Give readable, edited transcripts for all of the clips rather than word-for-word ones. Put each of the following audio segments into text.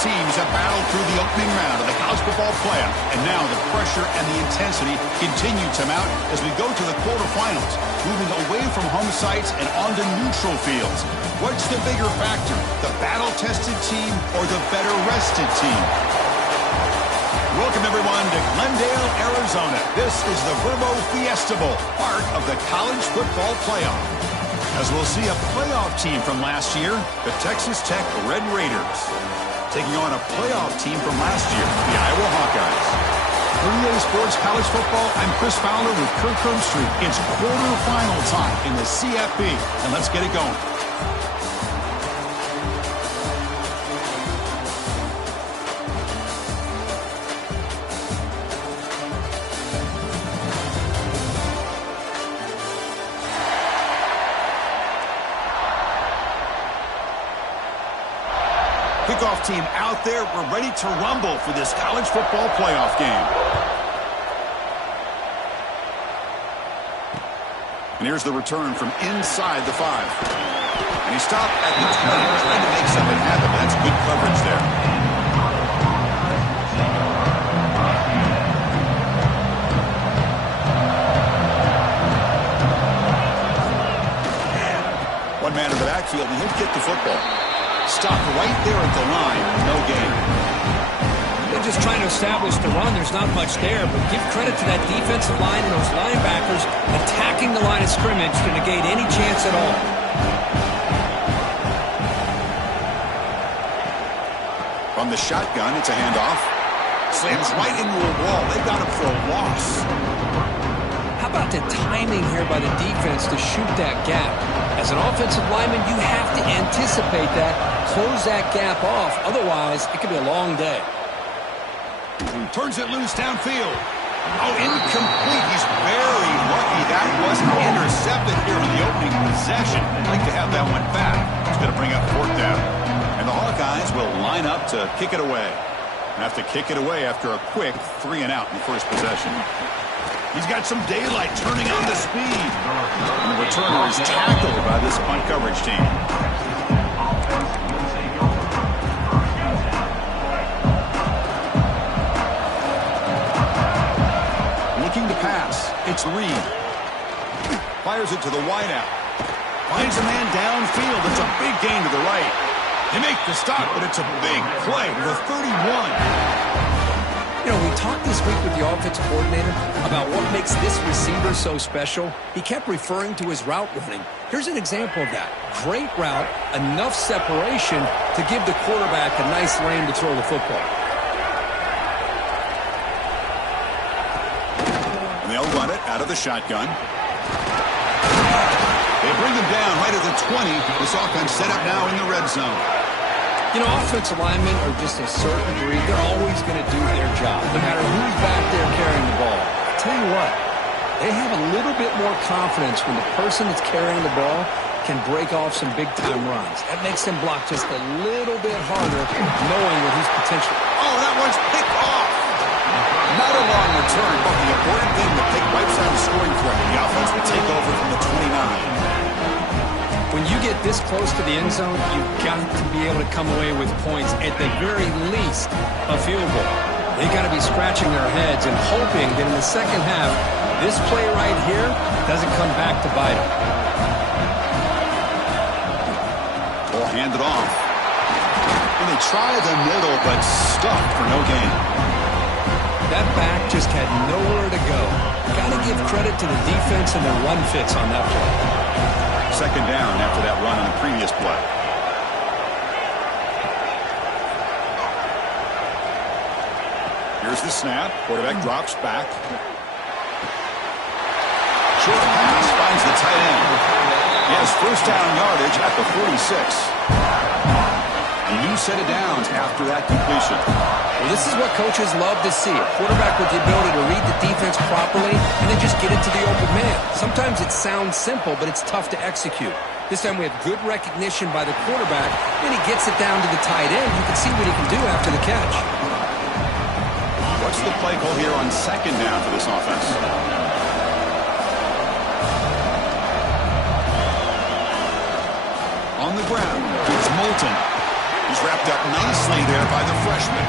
teams have battled through the opening round of the college football playoff, and now the pressure and the intensity continue to mount as we go to the quarterfinals, moving away from home sites and onto neutral fields. What's the bigger factor, the battle-tested team or the better-rested team? Welcome, everyone, to Glendale, Arizona. This is the Verbo Fiesta Bowl, part of the college football playoff. As we'll see a playoff team from last year, the Texas Tech Red Raiders, taking on a playoff team from last year, the Iowa Hawkeyes. For EA Sports College Football, I'm Chris Fowler with Kirk Herbstreit. It's quarterfinal time in the CFB, and let's get it going. Kickoff team out there. We're ready to rumble for this college football playoff game. And here's the return from inside the 5. And he stopped at the 20, trying to make something happen. That's good coverage there. One man in the backfield, and he'll get the football. Stopped right there at the line. No gain. They're just trying to establish the run. There's not much there, but give credit to that defensive line and those linebackers attacking the line of scrimmage to negate any chance at all. From the shotgun, it's a handoff. Slams right into a wall. They got him for a loss. How about the timing here by the defense to shoot that gap? As an offensive lineman, you have to anticipate that, close that gap off. Otherwise, it could be a long day. Turns it loose downfield. Oh, incomplete. He's very lucky that wasn't intercepted here in the opening possession. I'd like to have that one back. He's going to bring up 4th down. And the Hawkeyes will line up to kick it away. And have to kick it away after a quick 3-and-out in the first possession. He's got some daylight turning on the speed. And the returner is tackled by this punt coverage team. Looking to pass. It's Reed. Fires it to the wideout. Finds a man downfield. It's a big gain to the right. They make the stop, but it's a big play to the 31. You know, we talked this week with the offensive coordinator about what makes this receiver so special. He kept referring to his route running. Here's an example of that. Great route, enough separation to give the quarterback a nice lane to throw the football. And they'll run it out of the shotgun. They bring him down right at the 20. This offense set up now in the red zone. You know, offensive linemen are just a certain breed. They're always going to do their job, no matter who's back there carrying the ball. I tell you what, they have a little bit more confidence when the person that's carrying the ball can break off some big-time runs. That makes them block just a little bit harder, knowing what he's potential. Oh, that one's picked off. Not a long return, but the important thing, the pick wipes out the scoring threat. The offense will take over from the 29. When you get this close to the end zone, you've got to be able to come away with points, at the very least, a field goal. They got to be scratching their heads and hoping that in the second half, this play right here doesn't come back to bite them. Ball handed off. And they try the middle, but stuck for no gain. That back just had nowhere to go. Got to give credit to the defense and their run fits on that play. Second down after that run on the previous play. Here's the snap. Quarterback drops back. Short pass finds the tight end. He has first down yardage at the 46. A new set of downs after that completion. Well, this is what coaches love to see. A quarterback with the ability to read the defense properly and then just get it to the open man. Sometimes it sounds simple, but it's tough to execute. This time we have good recognition by the quarterback, and he gets it down to the tight end. You can see what he can do after the catch. What's the play call here on second down for this offense? On the ground, it's Moulton. He's wrapped up nicely there by the freshman.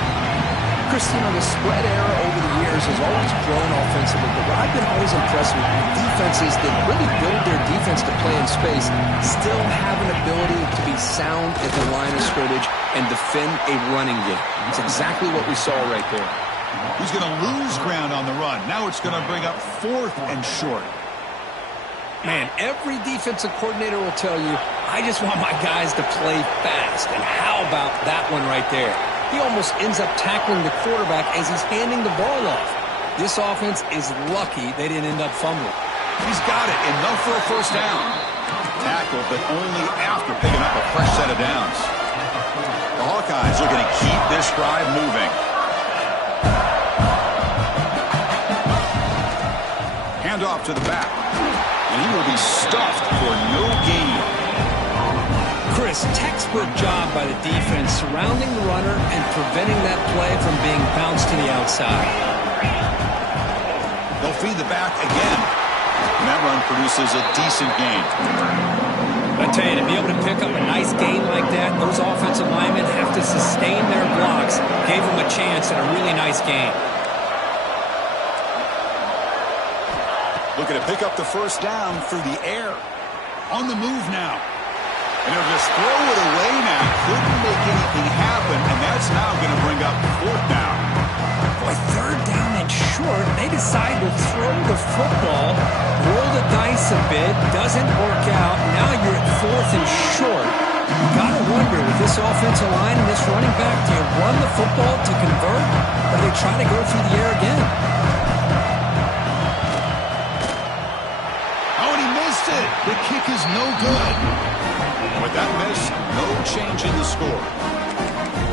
Chris, the spread era over the years has always grown offensively, but what I've been always impressed with defenses that really build their defense to play in space still have an ability to be sound at the line of scrimmage and defend a running game. It's exactly what we saw right there. He's going to lose ground on the run. Now it's going to bring up 4th and short. Man, every defensive coordinator will tell you, I just want my guys to play fast. And how about that one right there? He almost ends up tackling the quarterback as he's handing the ball off. This offense is lucky they didn't end up fumbling. He's got it. Enough for a first down. Tackle, but only after picking up a fresh set of downs. The Hawkeyes looking to keep this drive moving. Handoff to the back. And he will be stuffed for no gain. Chris, textbook job by the defense surrounding the runner and preventing that play from being bounced to the outside. They'll feed the back again. And that run produces a decent gain. I tell you, to be able to pick up a nice gain like that, those offensive linemen have to sustain their blocks. Gave them a chance at a really nice gain. Looking to pick up the first down through the air. On the move now. And they'll just throw it away now. Couldn't make anything happen, and that's now going to bring up 4th down. Boy, 3rd down and short. They decide to throw the football, roll the dice a bit, doesn't work out. Now you're at 4th and short. You got to wonder, with this offensive line and this running back, do you run the football to convert, or do they try to go through the air again? Oh, and he missed it. The kick is no good. With that miss, no change in the score.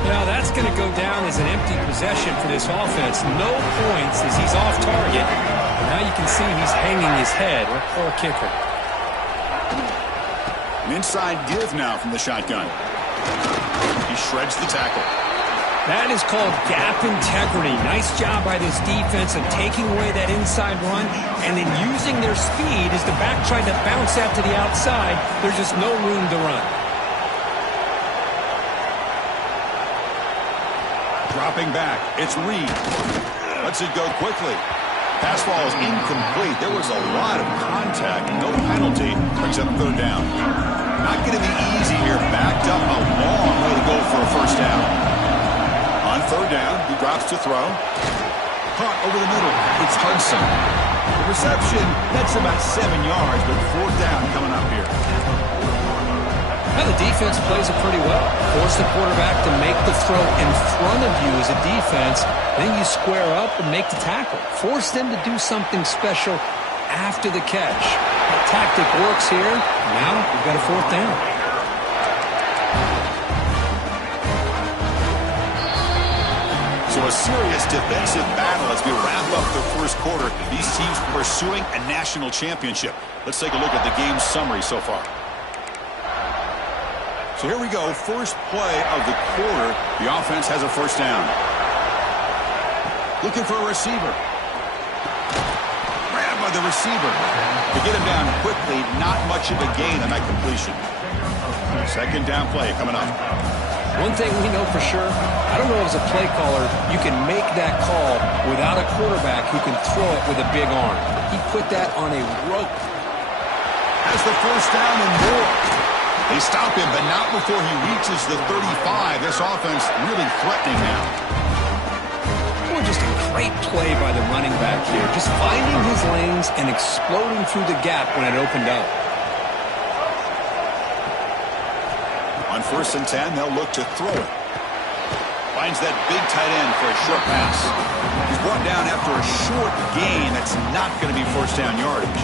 Now that's going to go down as an empty possession for this offense. No points as he's off target. Now you can see he's hanging his head. Poor kicker. An inside give now from the shotgun. He shreds the tackle. That is called gap integrity. Nice job by this defense of taking away that inside run and then using their speed as the back tried to bounce out to the outside. There's just no room to run. Dropping back, it's Reed. Lets it go quickly. Pass ball is incomplete. There was a lot of contact. No penalty. Brings up 3rd down. Not going to be easy here. Backed up a long way to go for a first down. On 3rd down, he drops to throw. Caught over the middle. It's Hudson. The reception, that's about 7 yards, but 4th down coming up here. Now the defense plays it pretty well. Force the quarterback to make the throw in front of you as a defense. Then you square up and make the tackle. Force them to do something special after the catch. The tactic works here. Now we've got a 4th down. So a serious defensive battle as we wrap up the first quarter. These teams pursuing a national championship. Let's take a look at the game summary so far. So here we go. First play of the quarter. The offense has a first down. Looking for a receiver. Grabbed by the receiver. To get him down quickly, not much of a gain on that completion. Second down play coming up. One thing we know for sure, I don't know as a play caller, you can make that call without a quarterback who can throw it with a big arm. He put that on a rope. Has the first down and more. They stop him, but not before he reaches the 35. This offense really threatening now. Boy, just a great play by the running back here. Just finding his lanes and exploding through the gap when it opened up. On 1st and 10, they'll look to throw it. Finds that big tight end for a short pass. He's brought down after a short gain. That's not going to be first down yardage.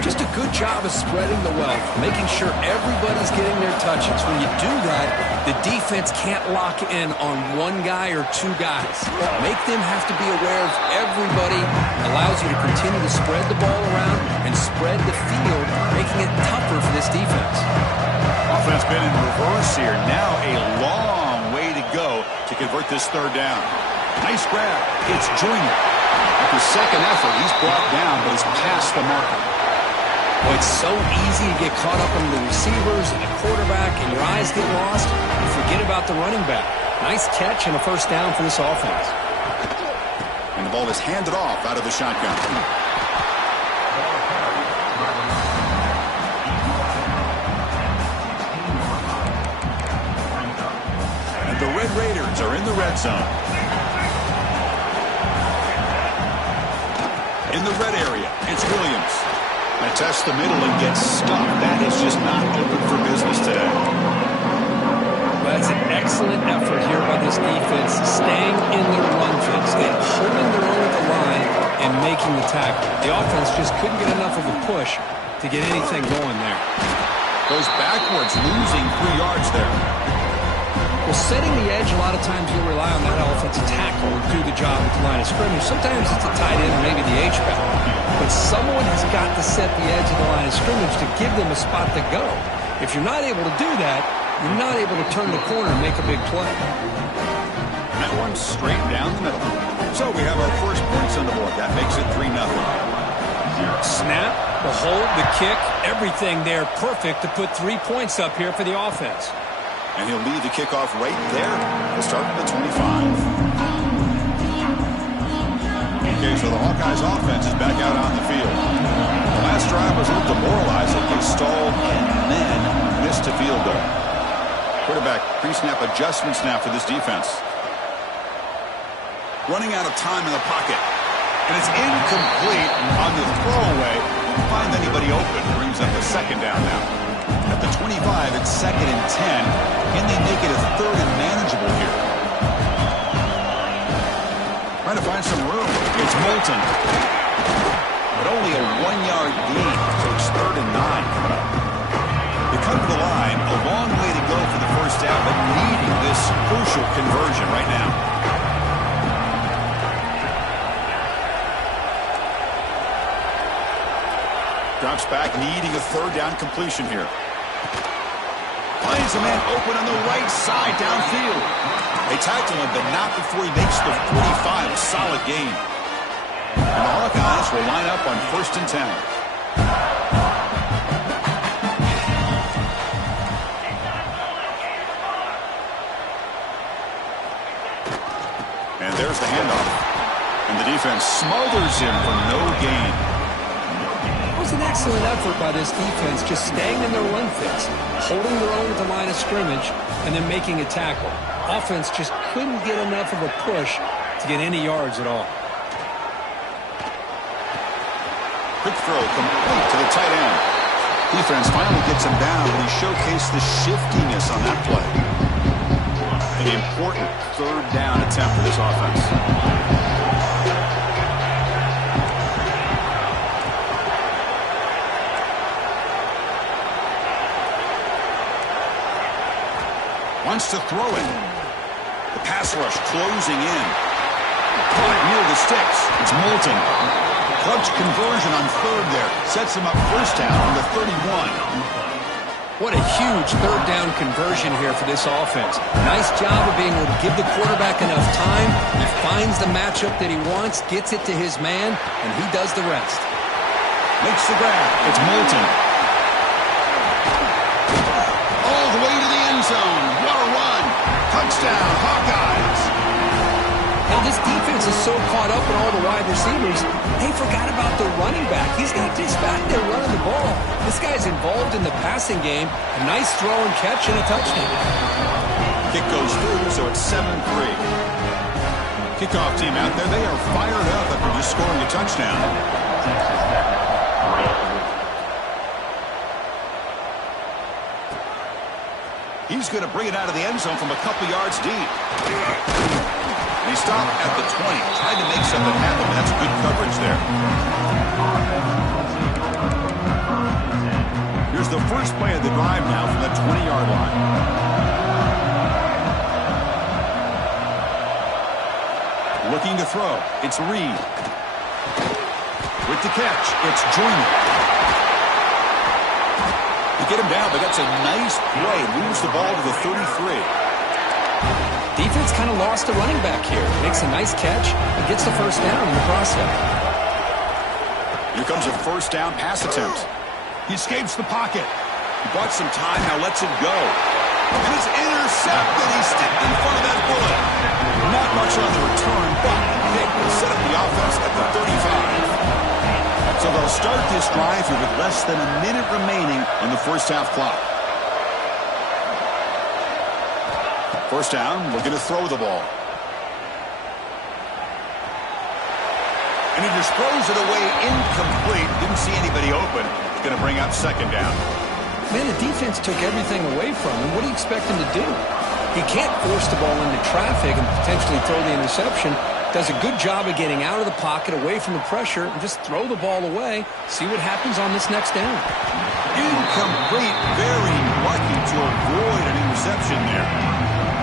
Just a good job of spreading the wealth, making sure everybody's getting their touches. When you do that, the defense can't lock in on one guy or 2 guys. Make them have to be aware of everybody. Allows you to continue to spread the ball around and spread the field, making it tougher for this defense. Offense been in reverse here. Now a long way to go to convert this 3rd down. Nice grab. It's Joyner. After second effort, he's brought down, but he's past the marker. Well, it's so easy to get caught up in the receivers and the quarterback, and your eyes get lost. You forget about the running back. Nice catch and a first down for this offense. And the ball is handed off out of the shotgun. And the Red Raiders are in the red zone. In the red area, it's Williams. And tests the middle and gets stuffed. That is just not open for business today. That's an excellent effort here by this defense, staying in their run fits, and holding their own at the line and making the tackle. The offense just couldn't get enough of a push to get anything going there. Goes backwards, losing 3 yards there. Well, setting the edge, a lot of times you'll rely on that offensive tackle to do the job at the line of scrimmage. Sometimes it's a tight end or maybe the H-back. But someone has got to set the edge of the line of scrimmage to give them a spot to go. If you're not able to do that, you're not able to turn the corner and make a big play. And that one straight down the middle. So we have our first points on the board. That makes it 3-0. Snap, the hold, the kick, everything there perfect to put 3 points up here for the offense. And he'll lead the kickoff right there to start at the 25. Okay, so the Hawkeyes offense is back out on the field. The last drive was a little demoralizing. They stalled and then missed a field goal. Quarterback pre-snap adjustments now for this defense. Running out of time in the pocket. And it's incomplete on the throwaway. Didn't find anybody open. Brings up a second down now. At the 25, it's 2nd and 10. Can they make it a 3rd and manageable here? Trying to find some room. It's Moulton. But only a 1-yard gain, so it's 3rd and 9 coming up. They come to the line, a long way to go for the first down, but needing this crucial conversion right now. Drops back, needing a 3rd down completion here. Finds a man open on the right side downfield. They tackle him, but not before he makes the 45. A solid gain. And the Hawkeyes will line up on 1st and 10. And there's the handoff. And the defense smothers him for no gain. It was an excellent effort by this defense, just staying in their run fits, holding their own at the line of scrimmage, and then making a tackle. Offense just couldn't get enough of a push to get any yards at all. Quick throw complete to the tight end. Defense finally gets him down, but he showcased the shiftiness on that play. An important 3rd down attempt for this offense. Wants to throw it. The pass rush closing in. Caught near the sticks. It's Moulton. Clutch conversion on 3rd there. Sets him up first down from the 31. What a huge 3rd down conversion here for this offense. Nice job of being able to give the quarterback enough time. He finds the matchup that he wants, gets it to his man, and he does the rest. Makes the grab. It's Moulton. All the way to the end zone. What a run. Touchdown, Hawkeyes. Now, this defense is so caught up in all the wide receivers, they forgot about the running back. He's not just back there running the ball. This guy's involved in the passing game. A nice throw and catch and a touchdown. Kick goes through, so it's 7-3. Kickoff team out there, they are fired up after just scoring a touchdown. He's going to bring it out of the end zone from a couple yards deep. He stopped at the 20, tried to make something happen. That's good coverage there. Here's the first play of the drive now from the 20-yard line. Looking to throw. It's Reed. With the catch, it's Joyner. To get him down, but that's a nice play. Moves the ball to the 33. Defense kind of lost the running back here. Makes a nice catch and gets the first down in the process. Here comes a first down pass attempt. He escapes the pocket. He bought some time, now lets it go. And it's intercepted. He stepped in front of that bullet. Not much on the return, but Nick will set up the offense at the 35. So they'll start this drive here with less than a minute remaining on the first half clock. First down, looking to throw the ball. And he just throws it away incomplete. Didn't see anybody open. It's going to bring up second down. Man, the defense took everything away from him. What do you expect him to do? He can't force the ball into traffic and potentially throw the interception. Does a good job of getting out of the pocket, away from the pressure, and just throw the ball away. See what happens on this next down. Incomplete. Very lucky to avoid an interception there.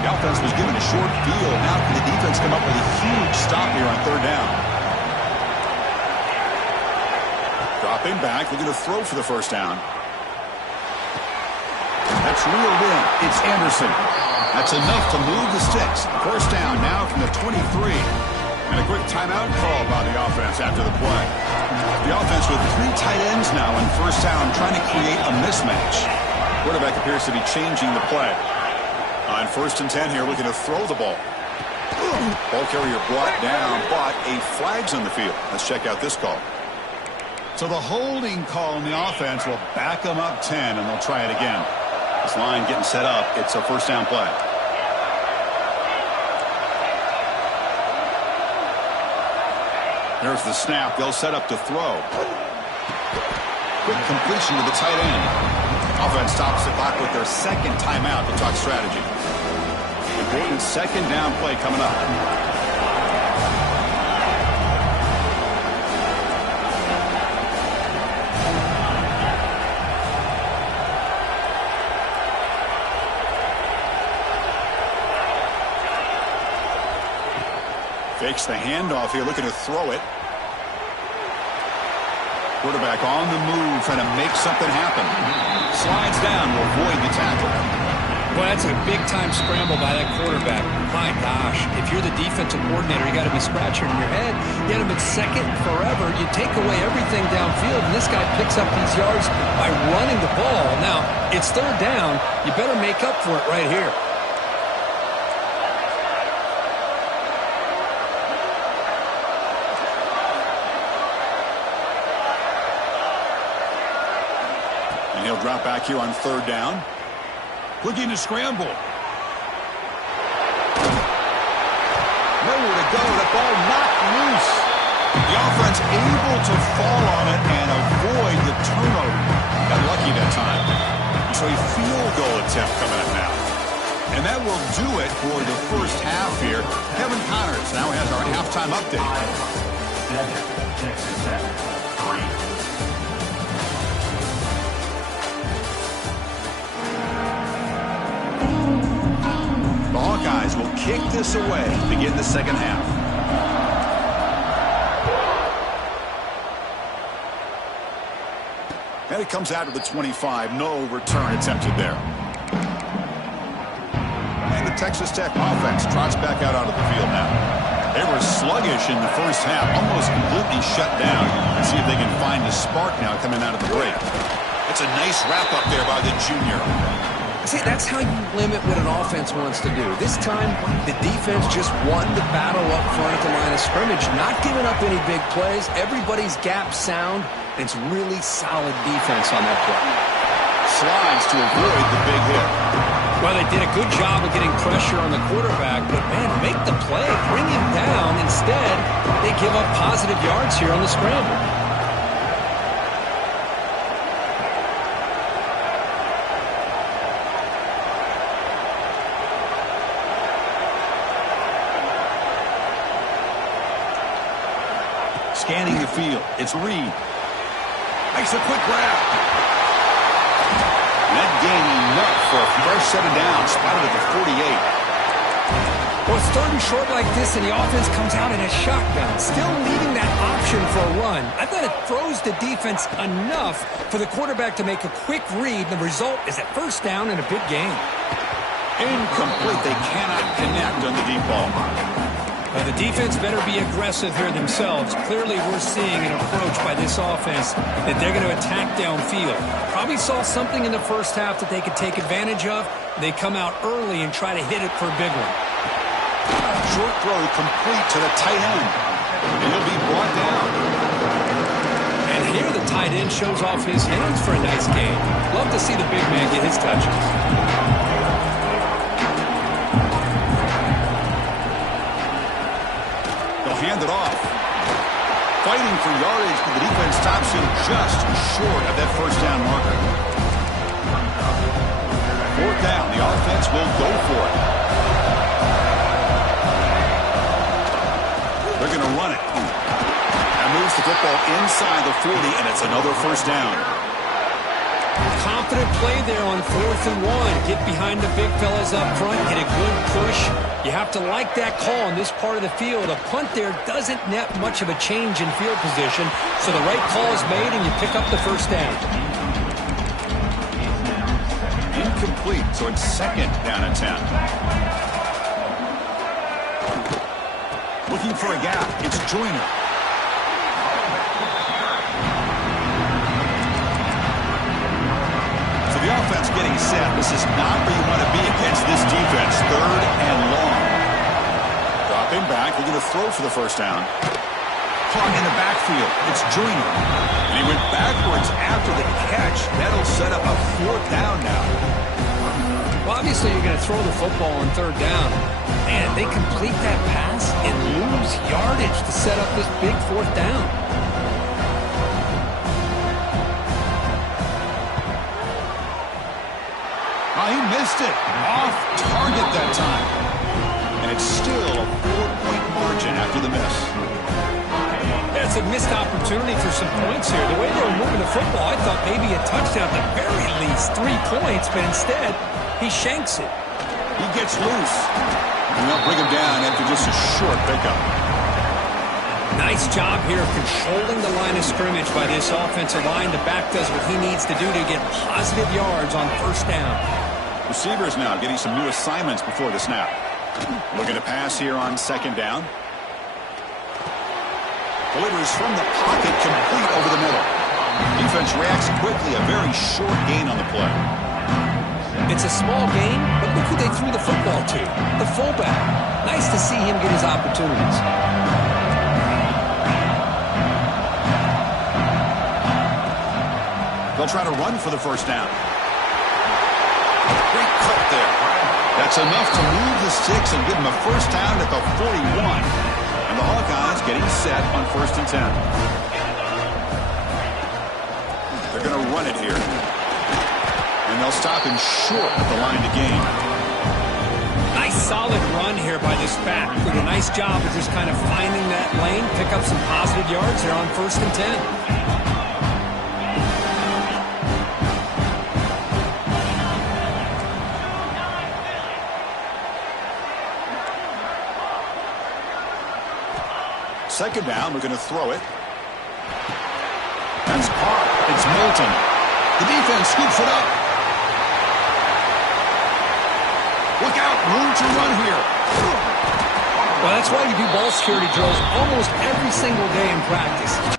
The offense was given a short field. Now can the defense come up with a huge stop here on third down? Dropping back, looking to throw for the first down. That's reeled in. It's Anderson. That's enough to move the sticks. First down now from the 23. And a quick timeout call by the offense after the play. The offense with 3 tight ends now on first down, trying to create a mismatch. Quarterback appears to be changing the play. On 1st and 10 here, looking to throw the ball. Ball carrier brought down, but a flag's on the field. Let's check out this call. So the holding call on the offense will back them up 10, and they'll try it again. This line getting set up. It's a first down play. There's the snap. They'll set up to throw. Quick completion to the tight end. Offense stops the clock with their second timeout to talk strategy. Important second down play coming up. Fakes the handoff here, looking to throw it. Quarterback on the move, trying to make something happen. Slides down to avoid the tackle. Well, that's a big-time scramble by that quarterback. My gosh, if you're the defensive coordinator, you got to be scratching your head. You had him at second forever. You take away everything downfield, and this guy picks up these yards by running the ball. Now, it's third down. You better make up for it right here. He'll drop back here on third down. Looking to scramble. Nowhere to go. The ball knocked loose. The offense able to fall on it and avoid the turnover. Got lucky that time. So a field goal attempt coming up now. And that will do it for the first half here. Kevin Connors now has our halftime update. The Hawkeyes will kick this away to begin the second half. And it comes out to the 25. No return attempted there. And the Texas Tech offense trots back out onto the field now. They were sluggish in the first half, almost completely shut down. Let's see if they can find a spark now coming out of the break. It's a nice wrap-up there by the junior. See, that's how you limit what an offense wants to do. This time, the defense just won the battle up front at the line of scrimmage, not giving up any big plays. Everybody's gap sound, and it's really solid defense on that play. Slides to avoid the big hit. Well, they did a good job of getting pressure on the quarterback, but, man, make the play, bring him down. Instead, they give up positive yards here on the scramble. Scanning the field. It's Reed. Makes a quick grab. That gain enough for a fresh set of downs. Spotted at the 48. Well, it's third and short like this, and the offense comes out in a shotgun. Still leaving that option for a run. I thought it throws the defense enough for the quarterback to make a quick read. The result is a first down and a big gain. Incomplete. They cannot connect on the deep ball. Well, the defense better be aggressive here themselves. Clearly, we're seeing an approach by this offense that they're going to attack downfield. Probably saw something in the first half that they could take advantage of. They come out early and try to hit it for a big one. Short throw complete to the tight end. And he'll be brought down. And here the tight end shows off his hands for a nice game. Love to see the big man get his touches. Hand it off. Fighting for yardage, but the defense stops him just short of that first down marker. Fourth down, the offense will go for it. They're going to run it. That moves the football inside the 40, and it's another first down. Confident play there on 4th and 1. Get behind the big fellas up front, get a good push. You have to like that call in this part of the field. A punt there doesn't net much of a change in field position, so the right call is made and you pick up the first down. Incomplete, so it's second down and 10. Looking for a gap, it's Joyner. The offense getting set. This is not where you want to be against this defense. Third and long. Dropping back. They're going to throw for the first down. Caught in the backfield. It's Joyner. And he went backwards after the catch. That'll set up a fourth down now. Well, obviously you're going to throw the football on third down. Man, they complete that pass and lose yardage to set up this big fourth down. He missed it. Off target that time. And it's still a 4-point margin after the miss. That's a missed opportunity for some points here. The way they were moving the football, I thought maybe a touchdown, at the very least 3 points, but instead, he shanks it. He gets loose. And they'll bring him down after just a short pickup. Nice job here of controlling the line of scrimmage by this offensive line. The back does what he needs to do to get positive yards on first down. Receivers now getting some new assignments before the snap. Looking to pass here on second down. Delivers from the pocket, complete over the middle. Defense reacts quickly, a very short gain on the play. It's a small gain, but look who they threw the football to. The fullback. Nice to see him get his opportunities. They'll try to run for the first down. Great cut there. That's enough to move the sticks and give them a first down at the 41. And the Hawkeyes getting set on first and 10. They're going to run it here. And they'll stop him short of the line to gain. Nice solid run here by this back. Did a nice job of just kind of finding that lane, pick up some positive yards there on first and 10. Second down, we're going to throw it. That's caught. It's Moulton. The defense scoops it up. Look out, room to run here. Well, that's why you do ball security drills almost every single day in practice.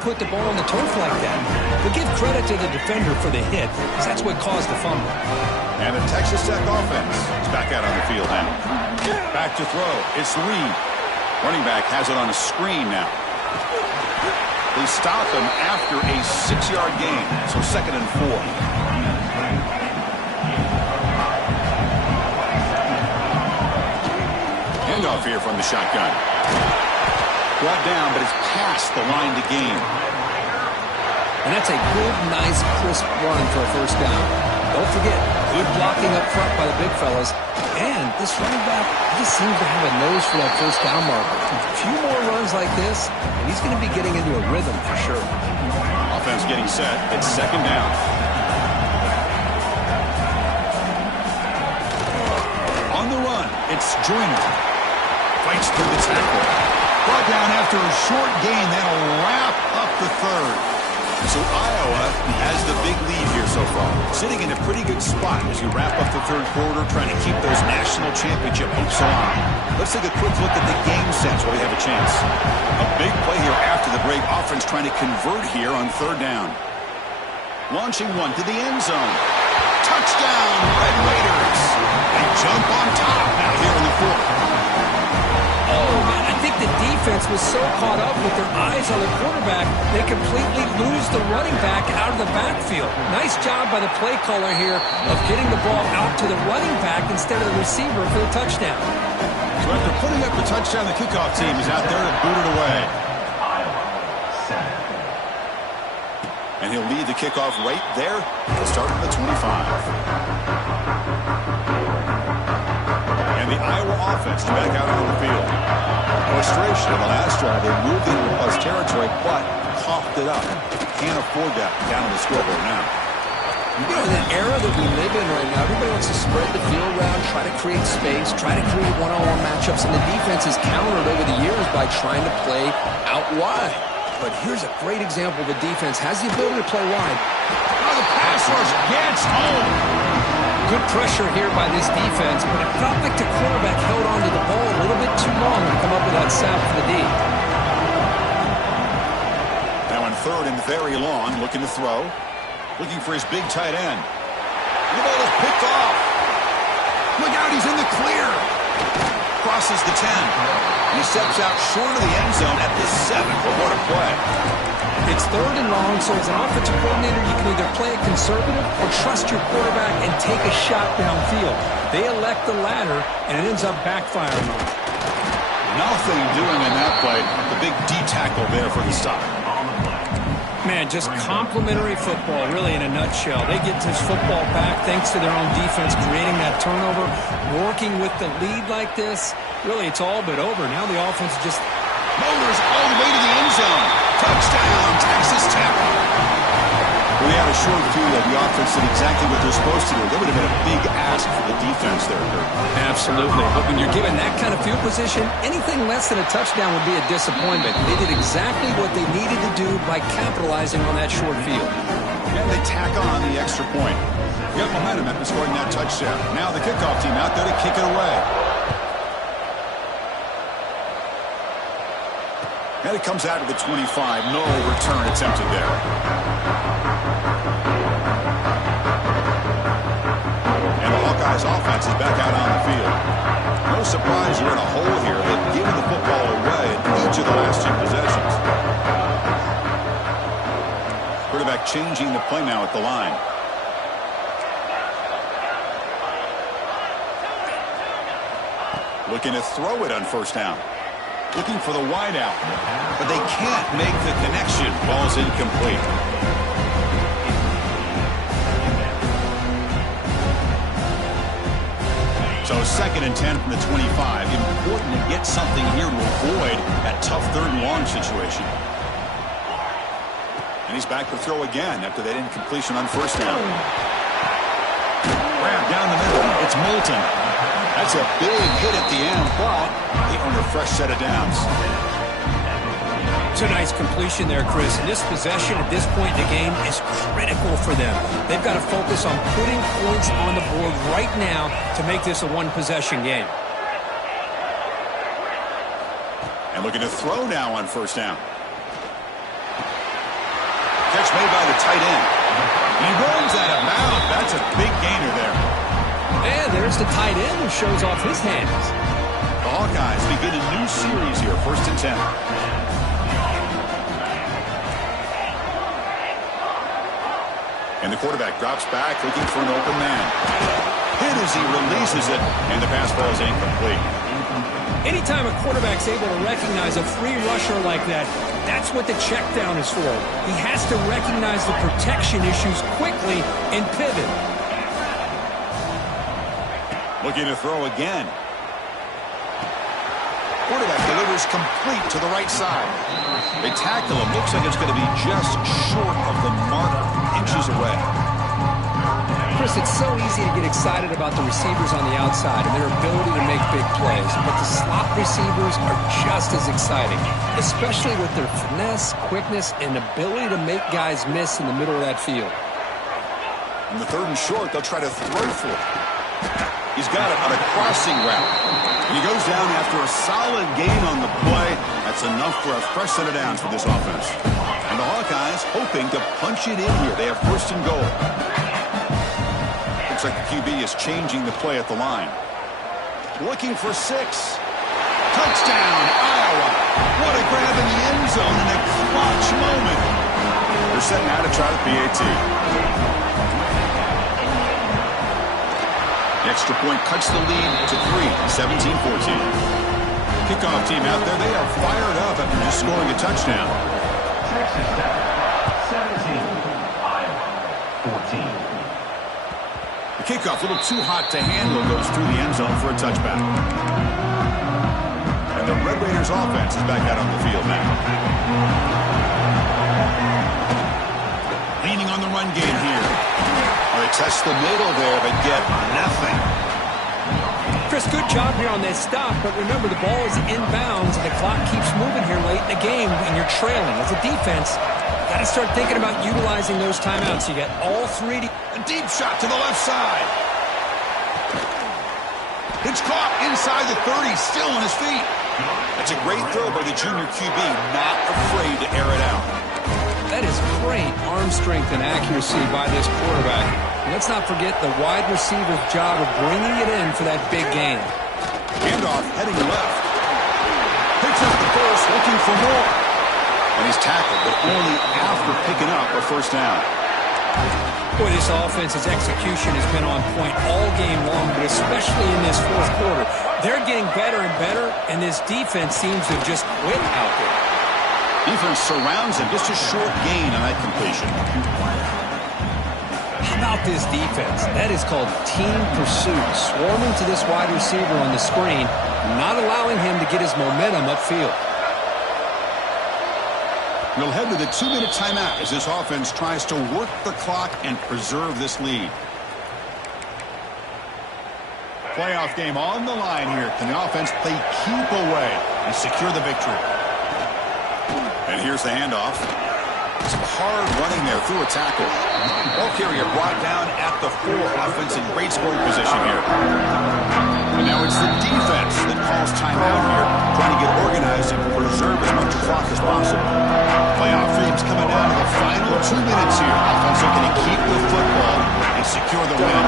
Put the ball on the turf like that. But give credit to the defender for the hit, because that's what caused the fumble. And the Texas Tech offense is back out on the field now. Back to throw. It's Reed. Running back has it on a screen now. They stop him after a 6-yard gain, so second and 4. Handoff here from the shotgun. Brought down, but it's past the line to gain. And that's a good, nice, crisp run for a first down. Don't forget, good blocking up front by the big fellas. And this running back just seems to have a nose for that first down marker. A few more runs like this, and he's going to be getting into a rhythm for sure. Offense getting set. It's second down. On the run, it's Joyner. Fights through the tackle. Brought down after a short gain. That'll wrap up the third. So Iowa has the big lead here so far, sitting in a pretty good spot as you wrap up the third quarter, trying to keep those national championship hopes alive. Let's take a quick look at the game sense while we have a chance. A big play here after the break. Offense trying to convert here on third down. Launching one to the end zone. Touchdown, Red Raiders. They jump on top now here in the fourth. Oh, man, I think the defense was so caught up with their eyes on the quarterback, they completely lose the running back out of the backfield. Nice job by the play caller here of getting the ball out to the running back instead of the receiver for the touchdown. So after putting up the touchdown, the kickoff team is out there to boot it away. And he'll lead the kickoff right there. He'll start at the 25. And the Iowa offense is back out on the field. Frustration in the last drive. They moved into plus territory, but coughed it up. Can't afford that down on the scoreboard now. You know, in the era that we live in right now, everybody wants to spread the field around, try to create space, try to create one-on-one matchups, and the defense has countered over the years by trying to play out wide. But here's a great example. The defense has the ability to play wide. Now the pass rush gets home. Good pressure here by this defense, but it felt like the quarterback held on to the ball a little bit too long to come up with that sack for the D. Now on third and very long, looking to throw. Looking for his big tight end. The ball is picked off. Look out, he's in the clear. Crosses the 10. He steps out short of the end zone at the 7. But what a play. It's third and long, so as an offensive coordinator, you can either play it conservative or trust your quarterback and take a shot downfield. They elect the latter, and it ends up backfiring on them. Nothing doing in that play. The big D tackle there for the stop. Man, just complimentary football, really, in a nutshell. They get this football back thanks to their own defense, creating that turnover, working with the lead like this. Really, it's all but over. Now the offense just motors all the way to the end zone. Touchdown, Texas Tech. We had a short view of the offense did exactly what they're supposed to do. That would have been a big ask for the defense there, Kurt. Absolutely. But when you're given that kind of field position, anything less than a touchdown would be a disappointment. They did exactly what they needed to do by capitalizing on that short field. And they tack on the extra point. You got momentum after scoring that touchdown. Now the kickoff team out there to kick it away. And it comes out to the 25. No return attempted there. And the Hawkeyes offense is back out on the field. No surprise you're in a hole here. They've given the football away in each of the last 2 possessions. Quarterback changing the play now at the line. Looking to throw it on first down. Looking for the wide out, but they can't make the connection. Ball's incomplete. So 2nd and 10 from the 25. Important to get something here to avoid that tough third and long situation. And he's back to throw again after that incompletion on first down. Grab down the middle. It's Moulton. That's a big hit at the end, but they earn a fresh set of downs. It's a nice completion there, Chris. And this possession at this point in the game is critical for them. They've got to focus on putting points on the board right now to make this a one-possession game. And looking to throw now on first down. Catch made by the tight end. He runs out of bounds. That's a big gainer there. And there's the tight end who shows off his hands. The Hawkeyes begin a new series here, 1st and 10. And the quarterback drops back, looking for an open man. Hit as he releases it, and the pass ball is incomplete. Anytime a quarterback's able to recognize a free rusher like that, that's what the check down is for. He has to recognize the protection issues quickly and pivot. Looking to throw again. Quarterback delivers complete to the right side. They tackle him. Looks like it's going to be just short of the marker, inches away. Chris, it's so easy to get excited about the receivers on the outside and their ability to make big plays, but the slot receivers are just as exciting, especially with their finesse, quickness, and ability to make guys miss in the middle of that field. In the 3rd and short, they'll try to throw for it. He's got it on a crossing route. And he goes down after a solid gain on the play. That's enough for a fresh set of downs for this offense. And the Hawkeyes hoping to punch it in here. They have 1st and goal. Looks like the QB is changing the play at the line. Looking for 6. Touchdown, Iowa. What a grab in the end zone in a clutch moment. They're setting out to try the PAT. The extra point cuts the lead to 3, 17-14. Kickoff team out there, they are fired up after just scoring a touchdown. Texas Tech, 17, Iowa, 14. The kickoff, a little too hot to handle, goes through the end zone for a touchback. And the Red Raiders offense is back out on the field now. Leaning on the run game here. They test the middle there, but get nothing. Chris, good job here on that stop, but remember the ball is inbounds and the clock keeps moving here late in the game and you're trailing. As a defense, you got to start thinking about utilizing those timeouts. You got all 3. A deep shot to the left side. It's caught inside the 30, still on his feet. That's a great throw by the junior QB, not afraid to air it out. That is great arm strength and accuracy by this quarterback. And let's not forget the wide receiver's job of bringing it in for that big gain. Handoff heading left. Picks up the first, looking for more. And he's tackled, but only after picking up a 1st down. Boy, this offense's execution has been on point all game long, but especially in this 4th quarter. They're getting better and better, and this defense seems to have just quit out there. Defense surrounds him. Just a short gain on that completion. How about this defense? That is called team pursuit. Swarming to this wide receiver on the screen, not allowing him to get his momentum upfield. We'll head to the 2-minute timeout as this offense tries to work the clock and preserve this lead. Playoff game on the line here. Can the offense play keep away and secure the victory? And here's the handoff. Some hard running there through a tackle. Ball carrier brought down at the 4. Offense in great scoring position here. And now it's the defense that calls timeout here, trying to get organized and preserve as much clock as possible. Playoff dreams coming down to the final 2 minutes here. Offense looking to keep the football and secure the win.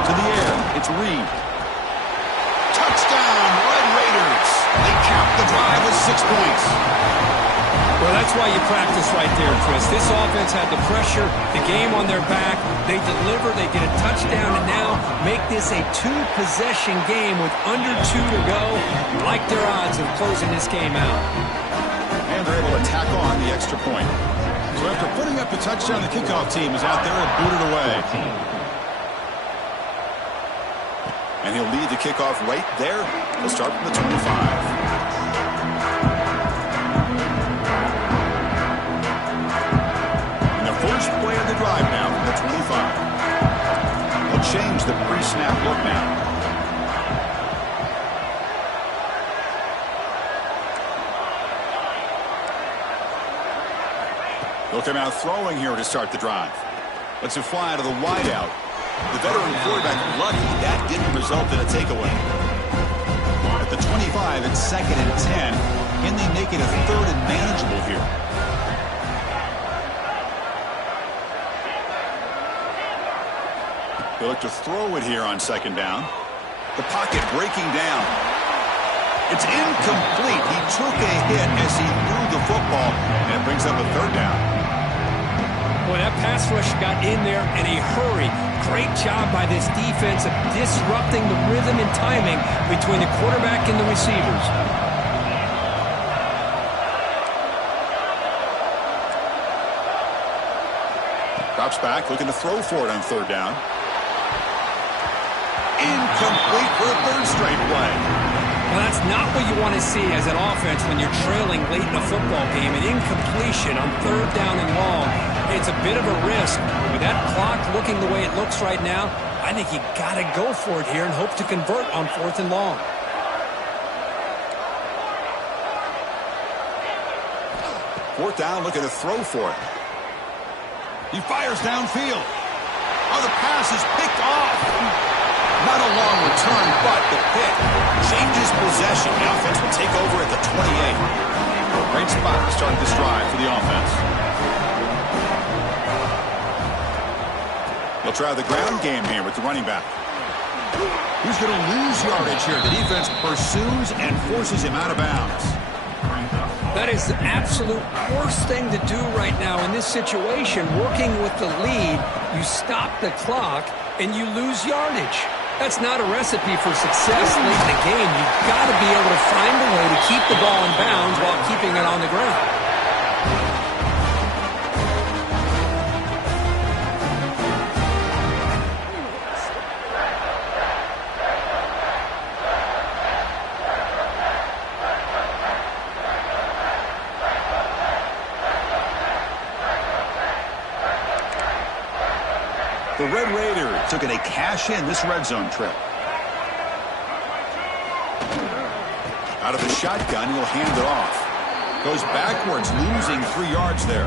To the air, it's Reed. Touchdown, Red Raiders. They cap the drive with 6 points. Well, that's why you practice right there, Chris. This offense had the pressure, the game on their back. They deliver, they get a touchdown, and now make this a 2-possession game with under 2 to go. Like their odds of closing this game out. And they're able to tack on the extra point. So after putting up a touchdown, the kickoff team is out there and booted away. And he'll lead the kickoff right there. He'll start from the 25. First play of the drive now from the 25. He'll change the pre-snap look now. He'll come out throwing here to start the drive. Let's it fly to the wideout. The veteran quarterback lucky that didn't result in a takeaway. At the 25, it's 2nd and 10. Can they make it a 3rd and manageable here? They look to throw it here on 2nd down. The pocket breaking down. It's incomplete. He took a hit as he threw the football, and it brings up a 3rd down. Boy, that pass rush got in there in a hurry. Great job by this defense of disrupting the rhythm and timing between the quarterback and the receivers. Drops back, looking to throw for it on 3rd down. Incomplete for a 3rd straight play. Well, that's not what you want to see as an offense when you're trailing late in a football game. An incompletion on 3rd down and long. It's a bit of a risk. With that clock looking the way it looks right now, I think you got to go for it here and hope to convert on 4th and long. Fourth down, looking to throw for it. He fires downfield. Oh, the pass is picked off. Not a long return, but the pick changes possession. The offense will take over at the 28. Great spot to start this drive for the offense. They'll try the ground game here with the running back. Who's going to lose yardage here? The defense pursues and forces him out of bounds. That is the absolute worst thing to do right now in this situation. Working with the lead, you stop the clock and you lose yardage. That's not a recipe for success late in the game. You've got to be able to find a way to keep the ball in bounds while keeping it on the ground. The Red Raiders took it a cash-in this red zone trip. Out of the shotgun, he'll hand it off. Goes backwards, losing 3 yards there.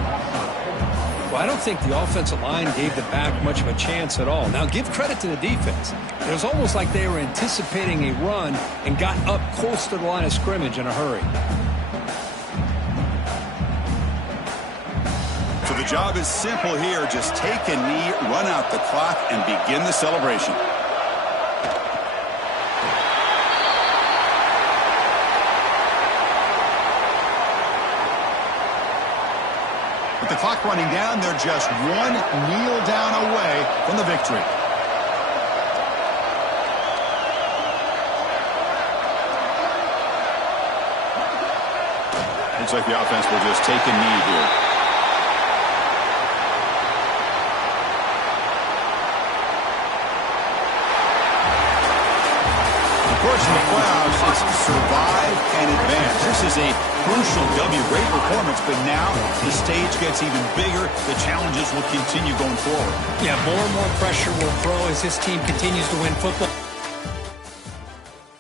Well, I don't think the offensive line gave the back much of a chance at all. Now, give credit to the defense. It was almost like they were anticipating a run and got up close to the line of scrimmage in a hurry. So the job is simple here. Just take a knee, run out the clock, and begin the celebration. With the clock running down, they're just one kneel down away from the victory. Looks like the offense will just take a knee here. Of course, in the playoffs, it's survive and advance. This is a crucial W. Great performance, but now the stage gets even bigger. The challenges will continue going forward. Yeah, more and more pressure will grow as this team continues to win football.